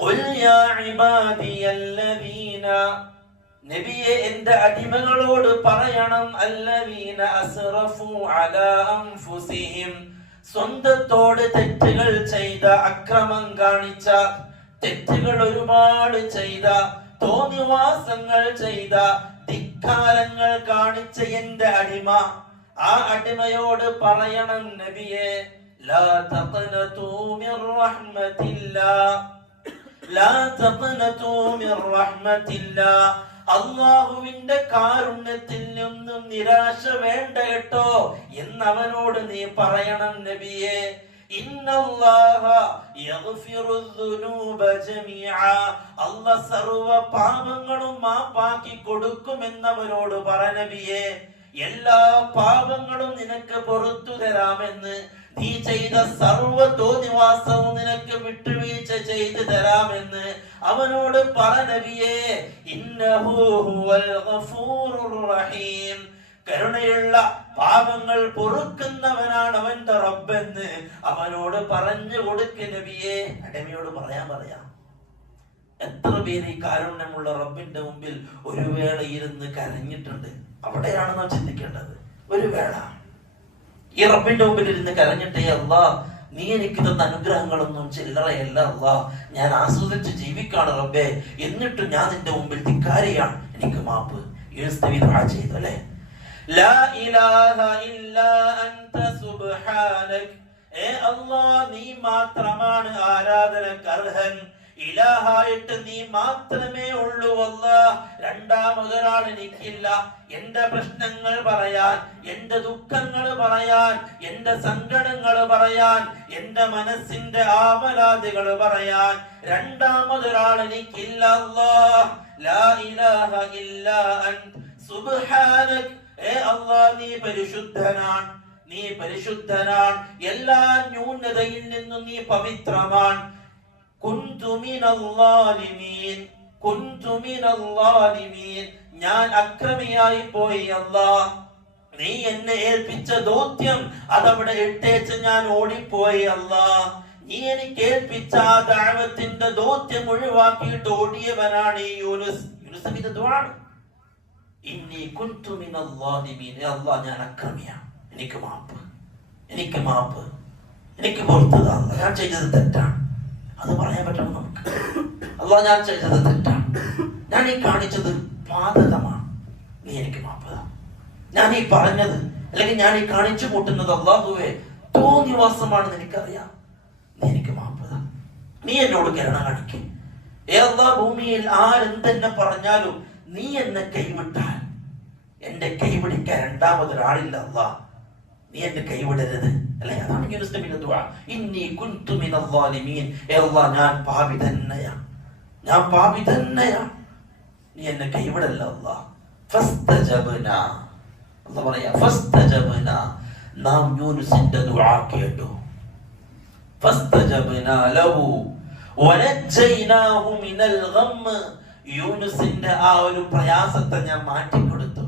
ഖുൽ യാ ഇബാദിയല്ലദീന, നബിയെ എന്റെ അടിമകളോട് പറയണം, അല്ലദീന അസ്റഫു അലാ അൻഫുസിഹിം, സ്വന്തത്തോട് തെറ്റുകൾ ചെയ്ത, അക്രമം കാണിച്ച, തെറ്റുകൾ ഒരുപാട് ചെയ്ത, തോന്നിവാസങ്ങൾ ചെയ്ത, ധിക്കാരങ്ങൾ കാണിച്ച എന്റെ അടിമ, ആ അടിമയോട് പറയണം നബിയെ, ലാ തഖ്നതു മിർ റഹ്മത്തില്ലാഹ്, ലാ തഖ്നതു മിർ റഹ്മത്തില്ലാഹ്, അല്ലാഹുവിന്റെ കാരുണ്യത്തിൽ നിന്നും നിരാശ വേണ്ട കേട്ടോ എന്നവനോട് നീ പറയണം നബിയെ. ഇന്നല്ലാഹ യഗ്ഫിറുദ്ദുനൂബ ജമീഅ, അല്ലാഹ് സർവ്വ പാപങ്ങളും മാപ്പാക്കി കൊടുക്കുമെന്നവരോട് പറ നബിയെ. എല്ലാ പാപങ്ങളും നിനക്ക് പുറത്തു തരാമെന്ന്, നീ ചെയ്ത സർവ്വ തോന്നിവാസവും നിനക്ക് വിട്ടുവീഴ്ച ചെയ്തു തരാമെന്ന് അവനോട് പറ നബിയെ. ഇന്നഹു ഹുവൽ ഗഫൂറുർ റഹീം, കരുണയുള്ള പാപങ്ങൾ പൊറുക്കുന്നവനാണ് അവന്റെ റബ്ബെന്ന് അവനോട് പറഞ്ഞു കൊടുക്ക് നബിയെ. അടിമയോട് പറയാം. എത്ര പേര് ഈ കാരുണ്യമുള്ള റബ്ബിന്റെ മുമ്പിൽ ഒരു വേള ഇരുന്ന് കരഞ്ഞിട്ടുണ്ട്? അവിടെയാണ് നാം ചിന്തിക്കേണ്ടത്. ഒരു വേള ഈ റബ്ബിന്റെ മുമ്പിൽ ഇരുന്ന് കരഞ്ഞിട്ടേ, അല്ലാ നീ എനിക്ക് തന്ന അനുഗ്രഹങ്ങളൊന്നും ചില്ലറയല്ല അല്ലാ, ഞാൻ ആസ്വദിച്ച് ജീവിക്കാണ് റബ്ബേ, എന്നിട്ടും ഞാൻ നിന്റെ മുമ്പിൽ ധിക്കാരിയാണ്, എനിക്ക് മാപ്പ്. ചെയ്തു അല്ലേ? ലാ ഇലാഹ ഇല്ലാ അൻത സുബ്ഹാനക, ഏ അല്ലാ നീ മാത്രമാണ് ആരാധനക്ക് അർഹൻ, ഇലാഹായിട്ട് നീ മാത്രമേ ഉള്ളൂ അല്ലാ, രണ്ടാമതൊരാൾ എനിക്കില്ല. എന്റെ പ്രശ്നങ്ങൾ പറയാൻ, എന്റെ ദുഃഖങ്ങൾ പറയാൻ, എന്റെ സങ്കടങ്ങൾ പറയാൻ, എന്റെ മനസ്സിന്റെ ആവലാതികൾ പറയാൻ രണ്ടാമതൊരാൾ എനിക്കില്ല അല്ലാ. ലാ ഇലാഹ ഇല്ലാ അൻത സുബ്ഹാനക, ഏ അല്ലാ നീ പരിശുദ്ധനാണ്, നീ പരിശുദ്ധനാണ്, എല്ലാ ന്യൂനതയിൽ നിന്നും നീ പവിത്രമാണ്. കുന്തു മിനൽ ളാലിമീൻ, കുന്തു മിനൽ ളാലിമീൻ, ഞാൻ അക്രമിയായി പോയി അല്ലാ, നീ എന്നെ ഏൽപ്പിച്ച ദൗത്യം അതവിടെ ഇട്ടേച്ച് ഞാൻ ഓടിപ്പോയി അല്ലാ, നീ എനിക്ക് ഏൽപ്പിച്ച ആ ദഅവത്തിന്റെ ദൗത്യം ഒഴിവാക്കിയിട്ട് ഓടിയവനാണ് ഈ യൂനുസ്. യൂനുസിന്റെ ദുആണ്, ഇന്നി കുന്തു മിനൽ ളാലിമീൻ, അല്ലാ ഞാൻ അക്രമിയാണ്, എനിക്ക് മാപ്പ്, എനിക്ക് മാപ്പ്, എനിക്ക് പുറത്തു താ, ഞാൻ ചെയ്തത് തെറ്റാണ്. അത് പറയാൻ പറ്റണം നമുക്ക്. അല്ലാ ഞാൻ ചെയ്തത് തെറ്റാണ്, ഞാൻ ഈ കാണിച്ചത് പാതകമാണ്, നീ എനിക്ക് മാപ്പ് താ. ഞാൻ ഈ പറഞ്ഞത് അല്ലെങ്കിൽ ഞാൻ ഈ കാണിച്ചു കൂട്ടുന്നത് അല്ലാഹുവേ തോന്നിവാസമാണെന്ന് എനിക്കറിയാം, നീ എനിക്ക് മാപ്പ് താ, നീ എന്നോട് കരുണ കാണിക്കും. ഏ അല്ലാ, ഭൂമിയിൽ ആരെന്തെന്നെ പറഞ്ഞാലും നീ എന്നെ കൈവിട്ടാൽ എന്റെ കൈപിടിക്കാൻ രണ്ടാമതൊരാളില്ല അല്ലാ, നീ എന്നെ കൈവിടരുത് അല്ലെ? അതാണ് യൂനുസ് നബിയുടെ ദുആ. ഇന്നി കുന്തു മിനൽ ളാലിമീൻ, ഏ അല്ലാ ഞാൻ പാപി തന്നെയാണ്, ഞാൻ പാപി തന്നെയാണ്, നീ എന്നെ കൈവിടല്ല അല്ലാ. ഫസ്തജബ്നാ, അല്ലാഹു പറയാ ഫസ്തജബ്നാ, നാം യൂനുസിന്റെ ദുആ കേട്ടു. ഫസ്തജബ്നാ ലഹു വനജയ്നാഹു മിനൽ ഗം, യൂനുസിന്റെ ആ ഒരു പ്രയാസത്തെ ഞാൻ മാറ്റിക്കൊടുത്തു.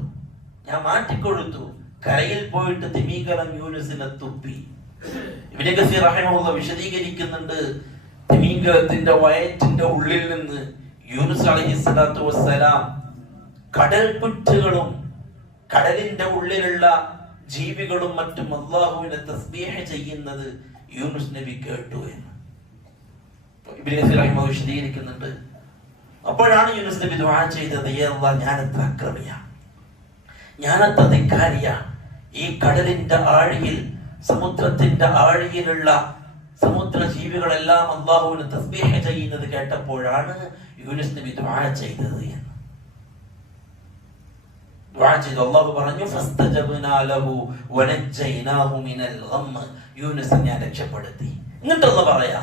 കരയിൽ പോയിട്ട് തിമീങ്കലം യൂനുസിനെ തുപ്പി. ഇബ്നു കസീർ റഹിമഹുല്ലാഹ് വിശദീകരിക്കുന്നുണ്ട്, തിമീങ്കലത്തിന്റെ വയറ്റിന്റെ ഉള്ളിൽ നിന്ന് യൂനുസ് അലൈഹിസ്സലാത്തു വസ്സലാം കടൽ പുറ്റുകളും കടലിന്റെ ഉള്ളിലുള്ള ജീവികളും മറ്റും അല്ലാഹുവിനെ തസ്ബീഹ് ചെയ്യുന്നത് യൂനുസ് നബി കേട്ടു എന്ന് ഇബ്നു കസീർ റഹിമഹുല്ലാഹ് വിശദീകരിക്കുന്നുണ്ട്. അപ്പോഴാണ് യൂനുസ് നബി ദുആ ചെയ്തത്, യാ അല്ലാഹ് ഞാൻ എത്ര അക്രമിയാണ്, ഞാനത്ര ധിക്കാരിയാണ്, ഈ കടലിന്റെ ആഴിയിൽ സമുദ്രത്തിന്റെ ആഴിയിലുള്ള സമുദ്ര ജീവികളെല്ലാം അല്ലാഹുവിനെ തസ്ബീഹ് ചെയ്യുന്നത് കേട്ടപ്പോഴാണ് യൂനുസ് നബി ദുആ ചെയ്തത് എന്ന്. ദുആ ചെയ്തു. അല്ലാഹു പറഞ്ഞു ഫസ്തജബ്നാ ലഹു വനജയ്നാഹു മിനൽ ഗം, യൂനുസിനെ ഞാൻ രക്ഷപ്പെടുത്തി. എന്നിട്ട് അല്ലാഹു പറയാ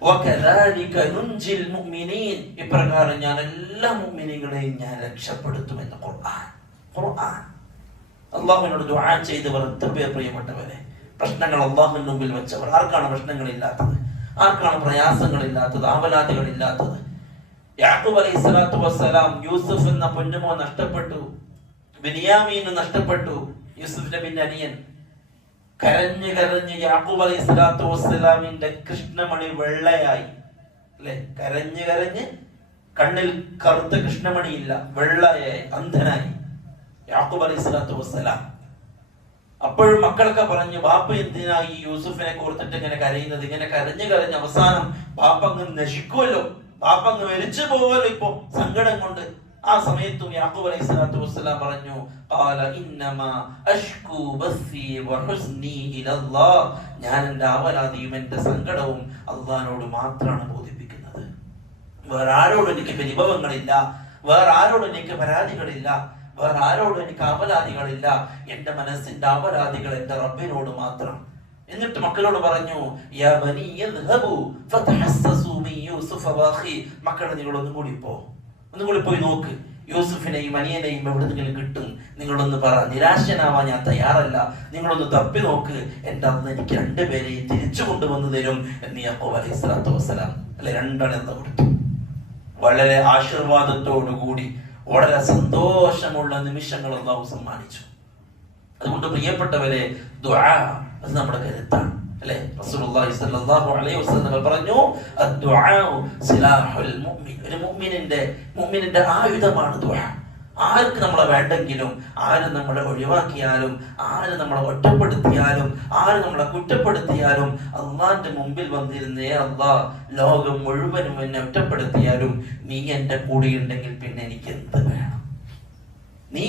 വകദാലിക നുൻജിൽ മുഅ്മിനീൻ, ഇപ്രകാരം ഞാൻ എല്ലാ മുഅ്മിനീങ്ങളെയും ഞാൻ രക്ഷപ്പെടുത്തുമെന്ന് ഖുർആൻ. അള്ളാഹുവിനോട് ദുആ ചെയ്തവർ എത്ര പേർ പ്രിയപ്പെട്ടവരെ, പ്രശ്നങ്ങൾ അള്ളാഹുവിന്റെ മുമ്പിൽ വെച്ചവർ. ആർക്കാണ് പ്രശ്നങ്ങളില്ലാത്തത്? ആർക്കാണ് പ്രയാസങ്ങളില്ലാത്തത്, ആവലാതികളില്ലാത്തത്? യാക്കൂബ് അലൈഹിസ്സലാത്തു വസ്സലാം യൂസുഫ് എന്ന പൊന്നുമോ നഷ്ടപ്പെട്ടു, ബിനിയാമീൻ നഷ്ടപ്പെട്ടു. യൂസുഫ് നബിന്റെ അനിയൻ കരഞ്ഞ് യാക്കൂബ് അലൈഹിസ്സലാത്തു വസ്സലാമിന്റെ കൃഷ്ണമണി വെള്ളയായി അല്ലെ? കരഞ്ഞ് കരഞ്ഞ് കണ്ണിൽ കറുത്ത കൃഷ്ണമണിയില്ല, വെള്ളയായി അന്ധനായി യാക്കൂബ് അലൈഹി സ്വലാത്തു വസ്സലാം. അപ്പോഴും മക്കളൊക്കെ പറഞ്ഞു, ബാപ്പ എന്തിനാ ഈ യൂസുഫിനെ കോർത്തിട്ട് ഇങ്ങനെ കരയുന്നത്? ഇങ്ങനെ കരഞ്ഞ് കരഞ്ഞ് അവസാനം ബാപ്പ അങ്ങ് നശിക്കുമല്ലോ, ബാപ്പ അങ്ങ് മരിച്ചു പോവല്ലോ ഇപ്പൊ സങ്കടം കൊണ്ട്. ആ സമയത്തും യാക്കൂബ് അലൈഹി സ്വലാത്തു വസ്സലാം പറഞ്ഞു, ഖാല ഇന്നമാ അഷ്കൂ ബസ്സി വഹുസ്നി ഇലല്ലാഹ്, ഞാൻ എന്റെ ആവലാതിയും എന്റെ സങ്കടവും അള്ളാഹിനോട് മാത്രമാണ് ബോധിപ്പിക്കുന്നത്. വേറെ ആരോടും എനിക്ക് പരിഭവങ്ങളില്ല, വേറെ ആരോടും എനിക്ക് പരാതികളില്ല, വേറെ ആരോടും എനിക്ക് അപരാധികളില്ല. എന്റെ മനസ്സിന്റെ അപരാധികൾ എന്റെ റബ്ബിനോട് മാത്രം. എന്നിട്ട് മക്കളോട് പറഞ്ഞു, യാ ബനി യദ്ഹബു ഫതഹസ്സസു മിൻ യൂസുഫ വഅഖി, മക്കളെ നിങ്ങൾ ഒന്നും കൂടി പോയി നോക്ക്, യൂസുഫിനെയും അനിയനെയും എവിടെന്നെങ്കിലും കിട്ടും, നിങ്ങളൊന്ന് പറ. നിരാശനാവാൻ ഞാൻ തയ്യാറല്ല, നിങ്ങളൊന്ന് തപ്പി നോക്ക്, എന്റെ അന്ന് എനിക്ക് രണ്ടുപേരെയും തിരിച്ചു കൊണ്ടുവന്നു തരും എന്ന് യാക്കൂബ് അലൈഹി സ്വലാത്തു വസ്സലാം അല്ലെ രണ്ടെണ്ണം കൊടുത്തു. വളരെ ആശീർവാദത്തോടുകൂടി വളരെ സന്തോഷമുള്ള നിമിഷങ്ങൾ അല്ലാഹു സമ്മാനിച്ചു. അതുകൊണ്ട് പ്രിയപ്പെട്ടവരെ, ദുആ അത് നമ്മുടെ കരുത്താണ് അല്ലെ? റസൂലുള്ളാഹി സ്വല്ലല്ലാഹു അലൈഹി വസല്ലം പറഞ്ഞു, അദ്ദുആഉ സിലാഹുൽ മുഅ്മിൻ, ഒരു മുഅ്മിനിന്റെ ആയുധമാണ് ദുആ. ആർക്ക് നമ്മളെ വേണ്ടെങ്കിലും, ആര് നമ്മളെ ഒഴിവാക്കിയാലും, ആര് നമ്മളെ ഒറ്റപ്പെടുത്തിയാലും, ആര് നമ്മളെ കുറ്റപ്പെടുത്തിയാലും, അള്ളാന്റെ മുമ്പിൽ വന്നിരുന്നേ അള്ളാഹ് ലോകം മുഴുവനും എന്നെ ഒറ്റപ്പെടുത്തിയാലും നീ എന്റെ കൂടെ ഉണ്ടെങ്കിൽ പിന്നെ എനിക്ക് എന്ത് വേണം? നീ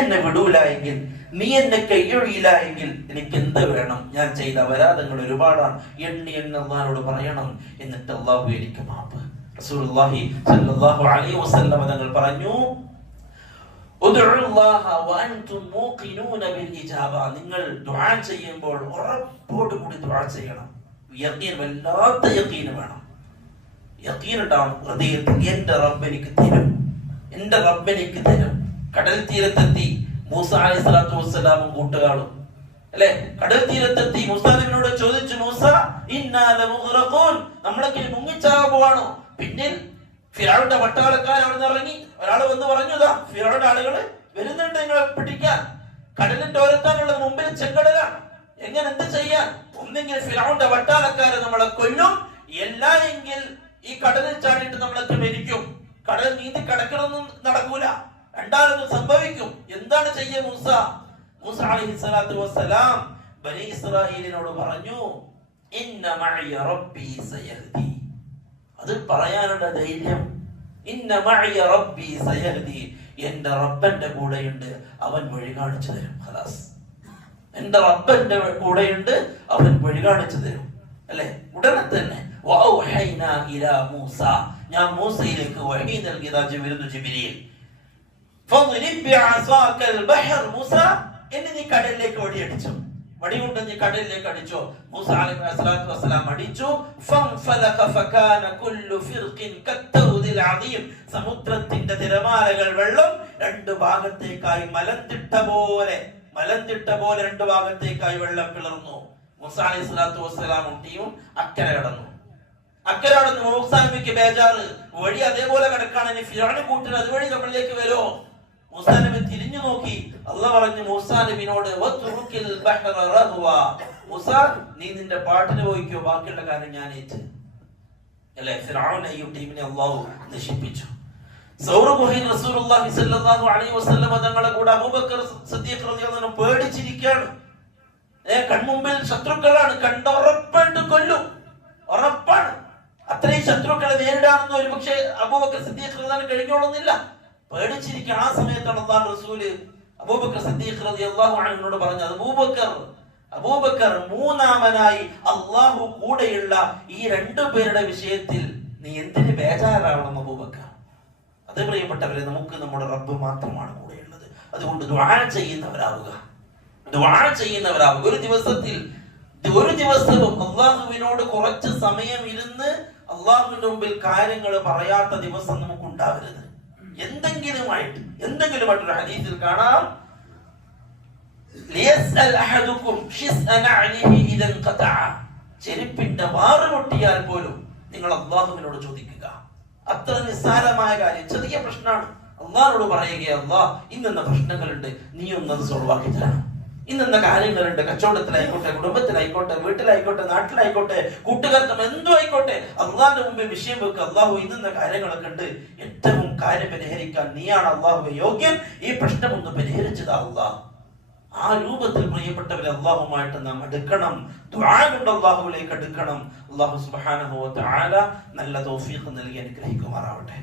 എന്നെ വിടൂല എങ്കിൽ, നീ എന്നെ കൈയൊഴിയില്ല എങ്കിൽ എനിക്ക് എന്ത് വേണം? ഞാൻ ചെയ്ത അപരാധങ്ങൾ ഒരുപാടാണ്, എണ്ണി അള്ളാഹിനോട് പറയണം, എന്നിട്ട് അള്ളാഹു എനിക്ക് മാപ്പ്. റസൂലുള്ളാഹി സ്വല്ലല്ലാഹു അലൈഹി വസല്ലം തങ്ങൾ പറഞ്ഞു, നിങ്ങൾ ദുആ ചെയ്യുമ്പോൾ ഉറപ്പോടുകൂടി ദുആ ചെയ്യണം. യഖീൻ, വല്ലാത്ത യഖീൻ വേണം. യഖീൻ ഉണ്ടാവണം ഹൃദയത്തിൽ, എന്റെ റബ്ബ് എനിക്ക് തരും, എന്റെ റബ്ബ് എനിക്ക് തരും. കടൽ തീരത്തെത്തി മൂസ അലൈഹി സ്വലാത്തു വസ്സലാമും കൂട്ടുകാരും അല്ലെ? കടൽ തീരത്തെത്തി മൂസാ നബിയോട് ചോദിച്ചു, മൂസ ഇന്നാ ലമുഗ്റഖൂൻ, നമ്മളൊക്കെ മുങ്ങിച്ചാകാൻ പോവാണോ? പിന്നിൽ ഫിറഔന്റെ പട്ടാളക്കാർ അവിടെ നിന്ന് ഇറങ്ങി. ഒരാൾ വന്ന് പറഞ്ഞു, ഇതാ ഫിറഔന്റെ ആളുകൾ വരുന്നുണ്ട് നിങ്ങളെ പിടിക്കാൻ. കടലിന്റെ ഓരത്താനുള്ളത് മുമ്പിൽ ചെങ്കടലാണ്, എങ്ങനെ എന്ത് ചെയ്യാൻ? ഒന്നെങ്കിൽ ഫിറഔന്റെ പട്ടാളക്കാരെ നമ്മളെ കൊല്ലും, എല്ലാ എങ്കിൽ ഈ കടലിൽ ചാടിയിട്ട് നമ്മളൊക്കെ മരിക്കും. കടൽ നീന്തി കടക്കണമെന്നും നടക്കൂല, രണ്ടാമതും സംഭവിക്കും. എന്താണ് ചെയ്യ മൂസ? മൂസ അലൈഹി സ്വലാത്തു വസ്സലാം ബനി ഇസ്രായേലിനോട് പറഞ്ഞു, ഇന്ന മഅയ റബ്ബി സയഹ്ദി. അത് പറയാനുള്ള ധൈര്യം, ഇന്ന മഅയ റബ്ബി സയഹ്ദി, എന്റെ റബ്ബന്റെ കൂടെയുണ്ട്, അവൻ വഴി കാണിച്ചു തരും. ഖലാസ്, എന്റെ റബ്ബന്റെ കൂടെയുണ്ട്, അവൻ വഴി കാണിച്ചു തരും അല്ലെ? ഉടനെ തന്നെ വഔഹൈനാ ഇലാ മൂസ, ഞാൻ മൂസയിലേക്ക് വഹി നൽകിയതാ ജിബ്രീൽ. ഫദ്രിബ് ബിഅസാകൽ ബഹർ, മൂസ എന്നെ നീ കടലിലേക്ക് വടിയടിച്ചു, വടി കൊണ്ട് നീ കടലിലേക്ക് അടിച്ചു. മൂസ അലൈഹി സ്വലാത്തു വസ്സലാം അടിച്ചു. ഫൻഫലഖ ഫകാന കുല്ലു ഫിർഖിൻ കത്തൗദിൽ അദീം, സമുദ്രത്തിന്റെ തിരമാലകൾ വെള്ളം രണ്ട് ഭാഗത്തേക്കായി മലന്തിട്ട പോലെ രണ്ട് ഭാഗത്തേക്കായി വെള്ളം പിളർന്നു. മൂസ അലൈഹി സ്വലാത്തു വസ്സലാമും ടീമും അക്കരെ കടന്നു. മൂസാ നബിക്ക് ബേജാറ്, വഴി അതേപോലെ കിടക്കാണ്, ഇനി ഫിറഔൻ കൂട്ടിന് അതുവഴി നമ്മളിലേക്ക് വരുമോ? മൂസാ നബി തിരിഞ്ഞു നോക്കി. അല്ലാഹ് പറഞ്ഞു മൂസാ നബിയോട്, വതുറുകിൽ ബഹറ റഹ്വാ, മൂസ നീ നിന്റെ പാട്ടിന് പോയിക്കോ, ബാക്കിയുള്ള കാര്യം ഞാൻ ഏറ്റ് അല്ലേ? ഫിറഔനെയും ടീമിനെ അല്ലാഹു നശിപ്പിച്ചു. സൗർ ഗുഹയിൽ റസൂലുള്ളാഹി സ്വല്ലല്ലാഹു അലൈഹി വസല്ലം തങ്ങളെ കൂടെ അബൂബക്കർ സിദ്ദീഖ് റളിയല്ലാഹു അൻഹു പേടിച്ചിരിക്കുകയാണ്. കൺമുമ്പിൽ ശത്രുക്കളാണ്, കണ്ട ഉറപ്പായിട്ട് കൊല്ലും, ഉറപ്പാണ്. അത്രയും ശത്രുക്കളെ നേരിടാമെന്ന് ഒരു പക്ഷേ അബൂബക്കർ സിദ്ദീഖ് റളിയല്ലാഹു കഴിഞ്ഞോളുന്നില്ല, പേടിച്ചിരിക്കണം. ആ സമയത്താണ് അല്ലാഹു റസൂല് അബൂബക്കർ സിദ്ദീഖ് റളിയല്ലാഹു അൻഹുവിനോട് പറഞ്ഞത്, അബൂബക്കർ മൂന്നാമനായി അല്ലാഹു കൂടെയുള്ള ഈ രണ്ടു പേരുടെ വിഷയത്തിൽ നീ എന്തിന് ബേജാറാവണം അബൂബക്കർ? അത് പ്രിയപ്പെട്ടവരെ, നമുക്ക് നമ്മുടെ റബ്ബ് മാത്രമാണ് കൂടെയുള്ളത്. അതുകൊണ്ട് ദുആ ചെയ്യുന്നവരാവുക. ഒരു ദിവസവും അള്ളാഹുവിനോട് കുറച്ച് സമയം ഇരുന്ന് അള്ളാഹുവിന്റെ മുമ്പിൽ കാര്യങ്ങൾ പറയാത്ത ദിവസം നമുക്ക് ഉണ്ടാവരുത്. എന്തെങ്കിലുമായിട്ടൊരു ഹദീസിൽ കാണാം, ചെരുപ്പിന്റെ വാറ് പൊട്ടിയാൽ പോലും നിങ്ങൾ അള്ളാഹുവിനോട് ചോദിക്കുക. അത്ര നിസ്സാരമായ കാര്യം, ചെറിയ പ്രശ്നമാണ്. അള്ളാഹിനോട് പറയുക, അള്ളാഹ് ഇന്ന പ്രശ്നങ്ങളുണ്ട്, നീ ഒന്നത് സോൾവ് ആക്കി തരണം. ഇന്നെന്ന കാര്യങ്ങളുണ്ട്, കച്ചവടത്തിലായിക്കോട്ടെ, കുടുംബത്തിലായിക്കോട്ടെ, വീട്ടിലായിക്കോട്ടെ, നാട്ടിലായിക്കോട്ടെ, കൂട്ടുകാർക്കും എന്തോ ആയിക്കോട്ടെ, അള്ളാന്റെ മുമ്പിൽ വിഷയം വെക്കുക. അള്ളാഹു ഇന്നെന്ന കാര്യങ്ങളൊക്കെ ഉണ്ട്, ഏറ്റവും കാര്യം പരിഹരിക്കാൻ നീയാണ് അള്ളാഹുവെ യോഗ്യൻ, ഈ പ്രശ്നം ഒന്ന് പരിഹരിച്ചതാ അള്ളാഹ്. ആ രൂപത്തിൽ പ്രിയപ്പെട്ടവരെ അള്ളാഹുമായിട്ട് നാം അടുക്കണം, ദുആ കൊണ്ട് അള്ളാഹുവിലേക്ക് അടുക്കണം. അള്ളാഹു സുബ്ഹാനഹു വ തആല നല്ല തൗഫീഖ് നൽകി അനുഗ്രഹിക്കുമാറാവട്ടെ.